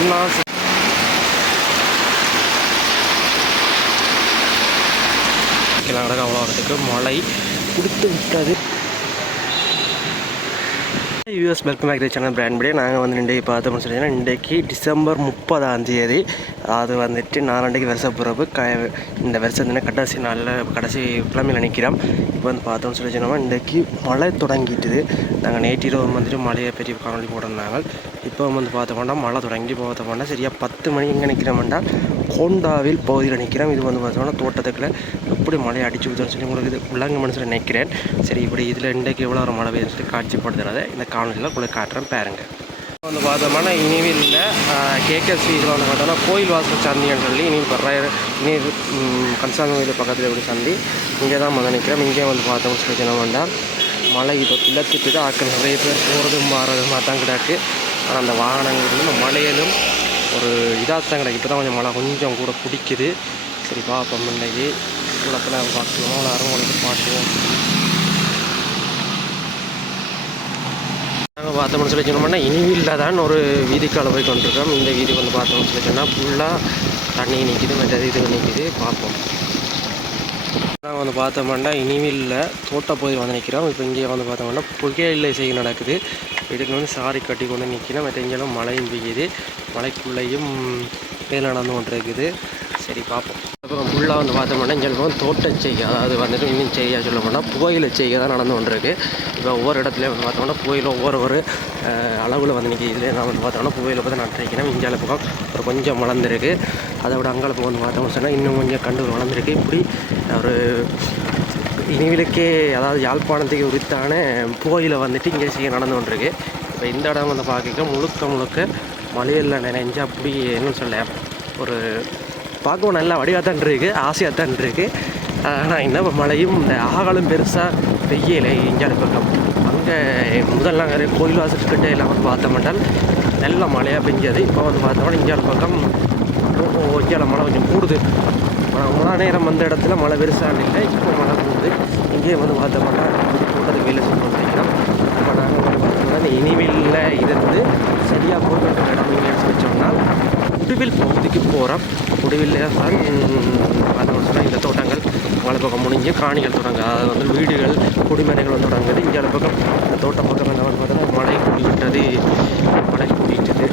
சுண்ணா கிழங்கு அவ்வளோ வரதுக்கு மழை கொடுத்து விட்டது. US welcome back channel brand படி நாங்கள் வந்து இன்றைக்கு பார்த்தோம்னு சொன்னீங்கன்னா இன்றைக்கு டிசம்பர் முப்பதாம் தேதி. அது வந்துட்டு நாலாண்டைக்கு வருஷம் பிறப்பு. க இந்த வருஷத்துல கடைசி நாளில் கடைசி கிழமையில் நிற்கிறோம் இப்போ வந்து பார்த்தோம்னு சொல்லி சொன்னோம்னா இன்றைக்கு மழை தொடங்கிட்டுது. நாங்கள் நேற்றிரவு வந்துட்டு மழையை பெரிய காணொலி போட்டிருந்தாங்க. இப்போ வந்து பார்த்தோம்னா மழை தொடங்கி பார்த்தோம்னா சரியாக பத்து மணிக்கு எங்கே நிற்கிறோம்னா கோண்டாவில் பகுதியில் நிற்கிறோம் இது வந்து பார்த்தோம்னா தோட்டத்துக்குள்ள எப்படி மழையை அடிச்சு விடுதுன்னு சொல்லி உங்களுக்கு இது உள்ளாங்க மனசில் நிற்கிறேன் சரி இப்படி இதில் இன்றைக்கு எவ்வளோ ஒரு மழை பெய்யுதுன்னு சொல்லி காட்சிப்படுத்துறத. இந்த காணொலியில் உங்களுக்கு காட்டுறேன் பாருங்கள் வந்து பார்த்தோம்னா இனிவில் கேகேசி இதில் வந்து பார்த்தோம்னா கோயில் வாசல் சந்தின்னு சொல்லி இனி வர்ற இனி கன்சாங்க கோயில் பக்கத்தில் எப்படி சந்தி. இங்கே தான் வந்து நிற்கிறோம். இங்கே வந்து பார்த்தோம்னு சொல்லி சொன்னோம்னா மழை இப்போ பிள்ளத்துட்டு ஆக்கள் நிறைய பேர் போகிறதும் மாறதுமாக தான் கிடக்கு. ஆனால் அந்த வாகனங்கள் வந்து மழையிலும் ஒரு இதாக தான் கிடக்கு. இப்போ தான் கொஞ்சம் மழை கொஞ்சம் கூட பிடிக்குது. சரி பார்ப்போம் இன்னைக்கு குளத்தில் பார்க்குவோம் எல்லாரும் உங்களுக்கு பார்த்துவோம் நாங்கள் பார்த்தோம்னு சொல்லி சொன்னோம்னா இனிவில்ல தான் ஒரு வீதிக்கால போய் கொண்டிருக்கோம். இந்த வீதி வந்து பார்த்தோம்னு சொல்லி சொன்னால் ஃபுல்லாக தண்ணி நிற்கிது மற்ற இது நிற்கிது பார்ப்போம். நாங்கள் வந்து பார்த்தோம்னா இனிவில்ல தோட்ட பகுதியில் வந்து நிற்கிறோம் இப்போ இங்கே வந்து பார்த்தோம்னா புகையிலை செய்ய நடக்குது. இதுக்கு வந்து சாரி கட்டி கொண்டு நிற்கணும் மற்ற இங்கெல்லாம் மழையும் பெய்யுது. மலைக்குள்ளேயும் வேலை நடந்து கொண்டு இருக்குது. சரி பார்ப்போம். அப்புறம் ஃபுல்லாக வந்து பார்த்தோம்னா இங்கே வந்து தோட்ட செய்கை அதாவது வந்துட்டு இன்னும் செய்ய சொல்ல போனால் புகையிலை செய்கை தான் நடந்து கொண்டிருக்கு. இப்போ ஒவ்வொரு இடத்துலையும் வந்து பார்த்தோம்னா புகையில ஒவ்வொரு ஒரு அளவில் வந்து நிற்கி இதில் நான் வந்து பார்த்தோம்னா புகையில பார்த்து நட்டிருக்கேன் இங்கே பக்கம் ஒரு கொஞ்சம் வளர்ந்துருக்கு. அதை விட அங்கே பக்கம் வந்து பார்த்தோம்னு சொன்னால் இன்னும் கொஞ்சம் கண்டு வளர்ந்துருக்கு. இப்படி ஒரு இனிவிலுக்கே அதாவது யாழ்ப்பாணத்துக்கு உரித்தான புகையில வந்துட்டு இங்கே செய்ய நடந்து கொண்டிருக்கு. இப்போ இந்த இடம் வந்து பார்க்க முழுக்க முழுக்க மலையில் நினைஞ்சு அப்படி என்னன்னு சொல்ல ஒரு பார்க்கவும் நல்லா வடிவாக தான் இருக்குது ஆசையாக தான் இருக்குது ஆனால் என்ன மழையும் இந்த ஆகாலம் பெருசாக பெய்யலை இஞ்சாடு பக்கம். அங்கே முதல் நிறைய கோயில் வாசல்கிட்ட எல்லாம் வந்து பார்த்தோம்னால் நல்ல மழையாக பெஞ்சது. இப்போ வந்து பார்த்தோம்னா இஞ்சாடு பக்கம் இஞ்சால மழை கொஞ்சம் கூடுது. மழை நேரம் வந்த இடத்துல மழை பெருசாக இல்லை இப்போ மழை போகுது இங்கேயே வந்து பார்த்தோம்னா போட்டது வெயில் செஞ்சு வந்துருக்கிறோம் இப்போ நாங்கள் வந்து பார்த்தோம்னா இந்த இனிவில் இருந்து சரியாக போய்கிட்டு இடம் இல்லைன்னு வச்சோம்னா சொன்னால் குடிவில் பகுதிக்கு போகிறோம். குடிவில் தான் பார்த்தோம்னு சொன்னால் இந்த தோட்டங்கள் மலை பக்கம் முடிஞ்சு காணிகள் தொடங்க அதாவது வந்து வீடுகள் குடிமனைகள் வந்து தொடங்குது. இங்கே பக்கம் இந்த தோட்ட பக்கம் என்ன வந்து பார்த்தோம்னா மழை கூடிவிட்டது. மழை கூடிட்டது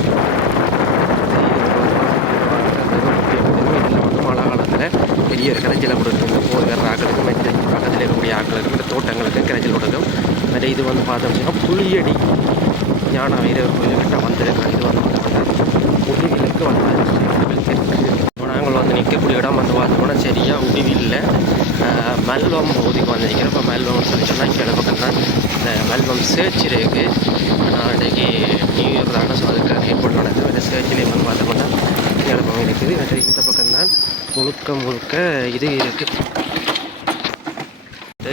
இதில் வந்து மழை காலத்தில் பெரிய கிணச்சில் கொடுக்கும் இந்த போர் வர்ற ஆக்களுக்கு மற்ற பக்கத்தில் இருக்கக்கூடிய ஆக்களுக்கு இந்த தோட்டங்களுக்கு கிணச்சில் கொடுக்கும் மற்ற இது வந்து பார்த்தோம்னா புளியடி ஞான வீரர் கோயில்கிட்ட வந்திருக்காங்க இது வந்து பார்த்தோம்னா உதவிகளுக்கு வந்து இப்போ நாங்கள் வந்து நிற்கக்கூடிய இடம் வந்து பார்த்தோம்னா சரியாக முடிவில்லை. மல்வம் பகுதிக்கு வந்து இப்போ மல்வம் சொல்லி சொன்னால் கீழே பக்கம் தான் இந்த மல்வம் சேர்ச் இருக்குது இன்றைக்கு நியூ இயர் தானே ஸோ அதுக்காக ஏற்பாடு நடக்குது. இந்த சேர்ச்சிலே வந்து பார்த்தோம்னா கிழப்பம் இருக்குது. மற்ற இந்த பக்கம் தான் முழுக்க முழுக்க இது இருக்குது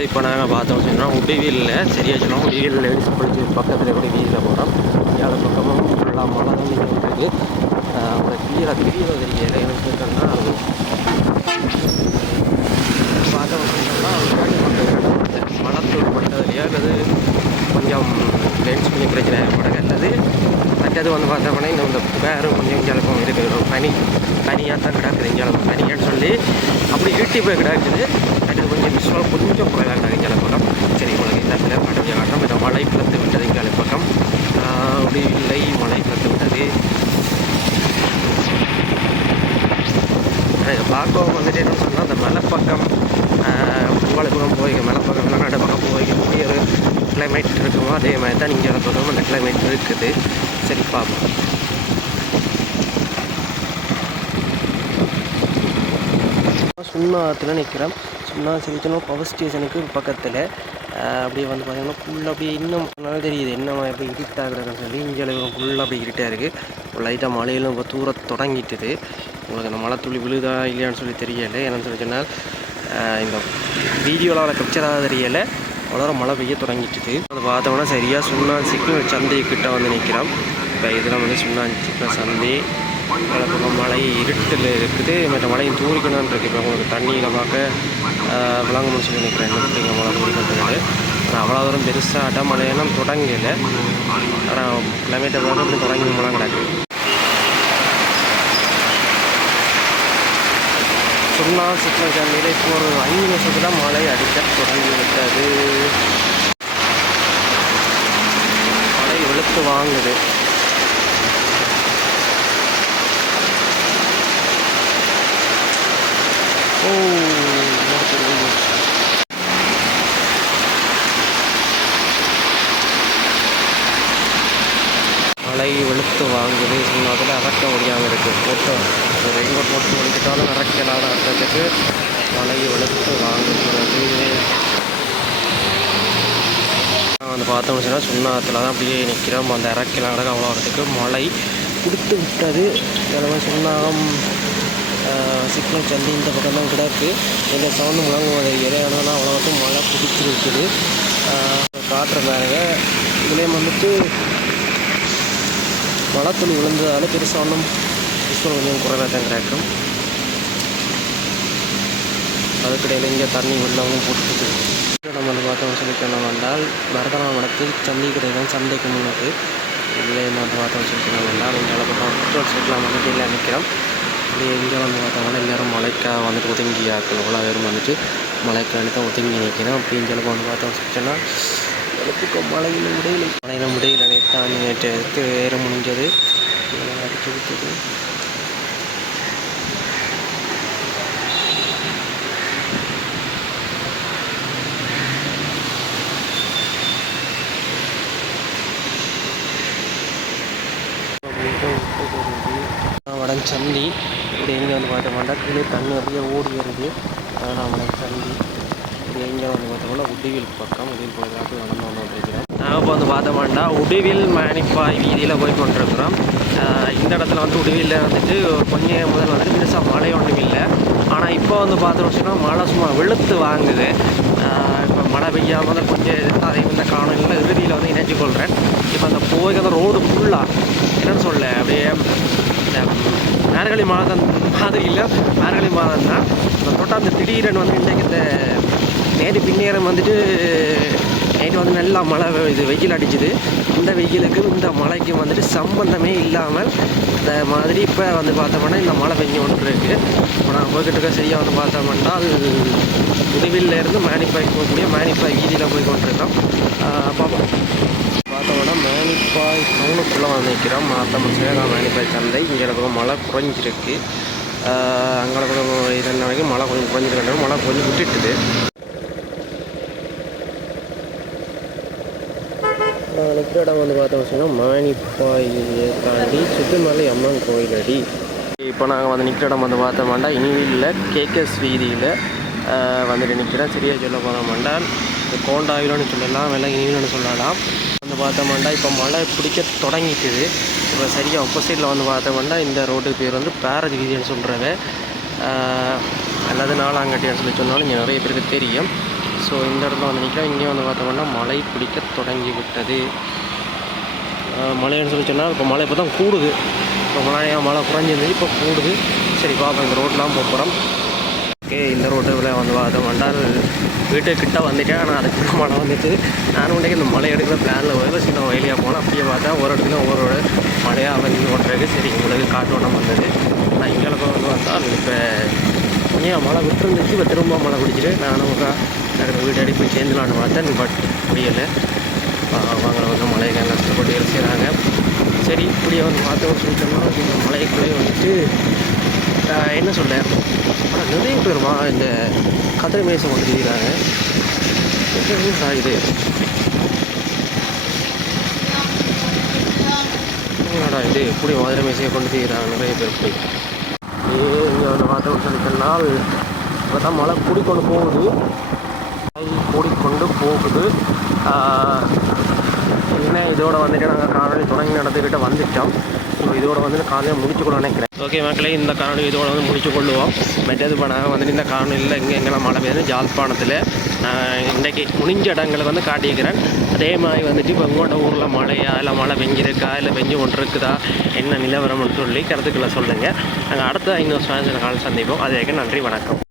இப்போ நாங்கள் பார்த்தோம் சொன்னால் உடுவியில் சரியாக சொன்னோம் உடுவியில் பிடிச்சி பக்கத்தில் கூட வீதியில் போகிறோம் ஏழை பக்கமும் ஃபுல்லாக மழை தான் இருக்குது ஒரு கீழே தெரியல தெரியல எனக்கு இருக்கா பார்த்தோம் சொன்னால் மலத்தூள் பட்டதுலையா அல்லது கொஞ்சம் லென்ஸ் கொஞ்சம் பிரச்சனை ஏற்படுது அல்லது மற்றது வந்து பார்த்தோம்னா இந்த வேறு கொஞ்சம் இஞ்சாலும் இருக்குது ஒரு பனி பனியாக தான் கிடக்குது இஞ்சாலும் பனியான்னு சொல்லி அப்படி இருட்டி போய் கிடக்குது. அது கொஞ்சம் விஷுவல் கொஞ்சம் குறைவாக கிடக்கு இங்கே பக்கம் சரி உங்களுக்கு இந்த இடத்துல படம் காட்டும் இந்த மழை பிளந்து விட்டது இங்கே பக்கம் அப்படி இல்லை மழை பிளந்து விட்டது இதை பார்க்கவும் வந்துட்டு என்ன சொன்னால் அந்த மலைப்பக்கம் உங்களுக்கு உங்களை பக்கம் போய் மலை பக்கம் பக்கம் போய் ஒரு கிளைமேட் இருக்குமோ அதே மாதிரி தான் நீங்கள் சொல்லுவோம் அந்த கிளைமேட் இருக்குது சரி பார்ப்போம் சுண்ணாத்தில் நிற்கிறேன் சுண்ணா சிரிச்சனும் பவர் ஸ்டேஷனுக்கு பக்கத்தில் அப்படியே வந்து பார்த்தீங்கன்னா ஃபுல்லாக அப்படியே இன்னும் நல்லா தெரியுது என்ன எப்படி இருட்டாகிறதுன்னு சொல்லி இங்கே ஃபுல்லாக அப்படி இருட்டாக இருக்குது லைட்டாக மழையிலும் இப்போ தூர தொடங்கிட்டுது உங்களுக்கு அந்த மழை துளி விழுதா இல்லையான்னு சொல்லி தெரியலை. என்னன்னு சொல்லி சொன்னால் இந்த வீடியோவில் அவளை கப்சராக தெரியலை. வளர மழை பெய்ய தொடங்கிட்டுது அது பார்த்தோம்னா சரியாக சுண்ணா சிக்னல் சந்தை கிட்ட வந்து நிற்கிறோம் இப்போ இதெல்லாம் வந்து சுண்ணா சிக்னல் சந்தை. பக்கம் மழை இருட்டில் இருக்குது. மற்ற மழையும் தூரிக்கணும்னு இருக்குது இப்போ உங்களுக்கு தண்ணியில் பார்க்க விளங்கணும்னு சொல்லி நினைக்கிறேன். என்ன மழை தூரிக்கிறது ஆனால் அவ்வளோ தூரம் பெருசாக அட மழையெல்லாம் தொடங்கலை. ஆனால் கிளைமேட்டை பார்க்க இப்படி தொடங்கி மழை கிடக்கு. சுண்ணா சுற்றுலா நிலை இப்போ ஒரு அஞ்சு நிமிஷத்தில் மழை அடிக்க தொடங்கி விட்டது மழை வெளுத்து வாங்குது. ஓ ஒருத்தர் வந்து. மழை வாங்குது. அதில் அறக்க முடியாமல் இருக்குது போட்டு. ஒரு ரெயின்கோட் போட்டு முடிஞ்சிட்டாலும் அறக்கலாத அர்த்தத்துக்கு மழை வெளுத்து வாங்குகிறது. நான் வந்து பார்த்தோம் அப்படின்னா சுண்ணாத்தில் தான் அப்படியே நிற்கிறோம் அந்த இறக்கிலாட அவ்வளோ வரத்துக்கு மழை கொடுத்து விட்டது. எனவே சுண்ணாகம் சிக்னல் சந்தி இந்த பக்கம் தான் கிடக்கு. இந்த சவுண்டு முழங்குவது இடையானா அவ்வளோத்துக்கும் மழை பிடிச்சிருக்குது காட்டுற பாருங்க. இதுலேயும் வந்துட்டு மலத்தில் விழுந்ததால விழுந்ததால் பெருசாக ஒன்றும் விஸ்வம் கொஞ்சம் குறைவாக தான் கிடக்கும் அதுக்கிடையில் இங்கே தண்ணி வெள்ளமும் போட்டுருக்கு நம்ம வந்து பார்த்தோம் சொல்லிக்கணும் சொன்னோம் என்றால் மரதனம் வடக்கு சந்தை தான் சந்தைக்கு முன்னது. இதில் வந்து பார்த்தோம் சொல்லிக்கணும் சொன்னோம் என்றால் இந்த பெட்ரோல் சைட்லாம் வந்துட்டு இல்லை நிற்கிறோம். இப்படி இங்கே வந்து பார்த்தோம்னா எல்லோரும் மழைக்காக வந்துட்டு ஒதுங்கி ஆக்கணும் எவ்வளோ பேரும் வந்துட்டு மழைக்காக தான் ஒதுங்கி நிற்கிறோம். அப்படி இங்கே வந்து பார்த்தோம் சொல்லிச்சோன்னா எனக்கு மழையில் முடியல மழையில் முடியல அனைத்தான் நேற்று எடுத்து ஏற முடிஞ்சது அடிச்சு விட்டது வடம் சந்தி. இப்படி எங்கே வந்து பார்த்தோம்னா கீழே தண்ணி நிறைய ஓடி வருது. அதனால் வடம் சந்தி. இப்படி எங்கே வந்து பார்த்தோம்னா உடிவில் பக்கம் உடிவில் போய் நடந்து வந்து கொண்டிருக்கிறோம். நாங்கள் இப்போ வந்து பார்த்தோம்னா உடுவில் மேனிப்பாய் வீதியில் போய் கொண்டிருக்கிறோம். இந்த இடத்துல வந்து உடுவியில் வந்துட்டு கொஞ்சம் முதல் வந்து பெருசாக மழை ஒன்றும் இல்லை. ஆனால் இப்போ வந்து பார்த்தோம்னா மழை சும்மா வெளுத்து வாங்குது. இப்போ மழை பெய்யாமல் தான் கொஞ்சம் அதை இந்த காணொலியில் இறுதியில் வந்து இணைச்சு கொள்கிறேன் இப்போ அந்த போய் அந்த ரோடு ஃபுல்லாக என்னென்னு சொல்ல அப்படியே இந்த மார்கழி மாதம் மாதிரி இல்லை. மார்கழி மாதம் தான் தொட்டால் அந்த திடீரென்னு வந்து இன்றைக்கு இந்த நைட்டு பின்னேரம் வந்துட்டு நைட்டு வந்து நல்லா மழை இது வெயில் அடிச்சுது. இந்த வெயிலுக்கு இந்த மழைக்கும் வந்துட்டு சம்பந்தமே இல்லாமல் இந்த மாதிரி இப்போ வந்து பார்த்தோம்னா இந்த மழை பெஞ்சு ஒன்று இருக்குது இப்போ நான் போய்கிட்டு இருக்க சரியாக வந்து பார்த்தோம்னா அது உதவியில் இருந்து மேனிப்பாய் போகக்கூடிய மேனிப்பாய் வீதியில் போய் கொண்டிருக்கோம் பார்ப்போம். பார்த்தோம்னா மேனிப்பாய் டவுனுக்குள்ளே வந்து நிற்கிறோம். மாத்தம் சேகா மேனிப்பாய் சந்தை இங்கே பக்கம் மழை குறைஞ்சிருக்கு. அங்கே பக்கம் இது வரைக்கும் மழை கொஞ்சம் குறைஞ்சிருக்கு. மழை கொஞ்சம் விட்டுட்டுது. நிற்கிற இடம் வந்து பார்த்தோம் சொன்னால் மானிப்பாயை தாண்டி சுத்துமலை அம்மன் கோயில் அடி இப்போ நாங்கள் வந்து நிற்கிற இடம் வந்து பார்த்தோம்னா இனிவில்ல கேகேஎஸ் வீதியில் வந்துட்டு நிற்கிறேன் சரியாக சொல்ல போனோம்னா இந்த கோண்டாயிலன்னு சொல்லலாம் இல்லை இனிவில்னு சொல்லலாம். வந்து பார்த்தோம்னா இப்போ மழை பிடிக்க தொடங்கிக்குது. இப்போ சரியாக ஆப்போசிட்டில் வந்து பார்த்தோம்னா இந்த ரோட்டுக்கு பேர் வந்து பேரதி வீதின்னு சொல்கிறத அல்லது நாலாங்கட்டின்னு சொல்லி சொன்னாலும் இங்கே நிறைய பேருக்கு தெரியும். ஸோ இந்த இடத்துல வந்து நிற்கிறோம் இங்கே வந்து பார்த்தோம்னா மழை பிடிக்க தொடங்கி விட்டது மழைன்னு சொல்லி சொன்னால் இப்போ மழை இப்போ தான் கூடுது. இப்போ மழையாக மழை குறைஞ்சிருந்தது இப்போ கூடுது. சரி பார்ப்போம் இந்த ரோட்லாம் போகிறோம் ஓகே இந்த ரோட்டில் வந்து பார்த்தோம்னா வீட்டுக்கு கிட்ட வந்துட்டேன். ஆனால் அதுக்கு மழை வந்துட்டு நானும் உண்டே இந்த மழை எடுக்கிற பிளானில் வரல சின்ன வயலியாக போனேன். அப்படியே பார்த்தா ஒரு இடத்துல ஒரு ஒரு மழையாக வந்து ஓட்டுறதுக்கு சரி உங்களுக்கு காட்டோட்டம் வந்தது. நான் இங்கே வந்து பார்த்தா இப்போ ஏன் மழை விட்டுருந்துச்சு. இப்போ திரும்ப மழை பிடிச்சிட்டு நானும் எனக்கு வீடு அடி போய் சேர்ந்துலான்னு பார்த்தேன். பட் முடியலை. வாங்க வந்து மழையை கஷ்டப்பட்டு வேலை செய்கிறாங்க சரி இப்படியே வந்து பார்த்தோம்னு சொல்லிட்டோம்னா இந்த மலைக்குள்ளே வந்துட்டு என்ன சொல்ல? ஆனால் நிறைய பேர் வா இந்த கதிரை மேசம் கொண்டு செய்கிறாங்க ஆகுது என்னடா இது? எப்படி மதுரை மேசையை கொண்டு செய்கிறாங்க நிறைய பேர் போய் இங்கே வந்து பார்த்தோம்னு சொல்லிட்டோம்னால் இப்போ தான் மழை குடிக்கொண்டு போகுது. கூடிக்கொண்டு போகுது. என்ன இதோட வந்துட்டு நாங்கள் காணொலி தொடங்கி நடந்துக்கிட்ட வந்துட்டோம். ஸோ இதோட வந்து காலையில் முடிச்சுக்கொள்ள நினைக்கிறேன். ஓகே மக்களே இந்த காணொலி இதோட வந்து முடிச்சு கொள்ளுவோம் மெட்டது பண்ண நாங்கள் வந்துட்டு இந்த காணொலியில் எங்கே எங்கெல்லாம் மழை பெய்யுது ஜாழ்ப்பாணத்தில் நான் இன்றைக்கி முடிஞ்ச இடங்களை வந்து காட்டியிருக்கிறேன். அதே மாதிரி வந்துட்டு இப்போ உங்களோட ஊரில் மழையா இல்லை மழை பெஞ்சிருக்கா இல்லை பெஞ்சு கொண்டு இருக்குதா என்ன நிலவரம்னு சொல்லி கருத்துக்களை சொல்லுங்கள் நாங்கள் அடுத்த இன்னொரு சாயந்தரம் காலை சந்திப்போம். அதுக்கு நன்றி வணக்கம்.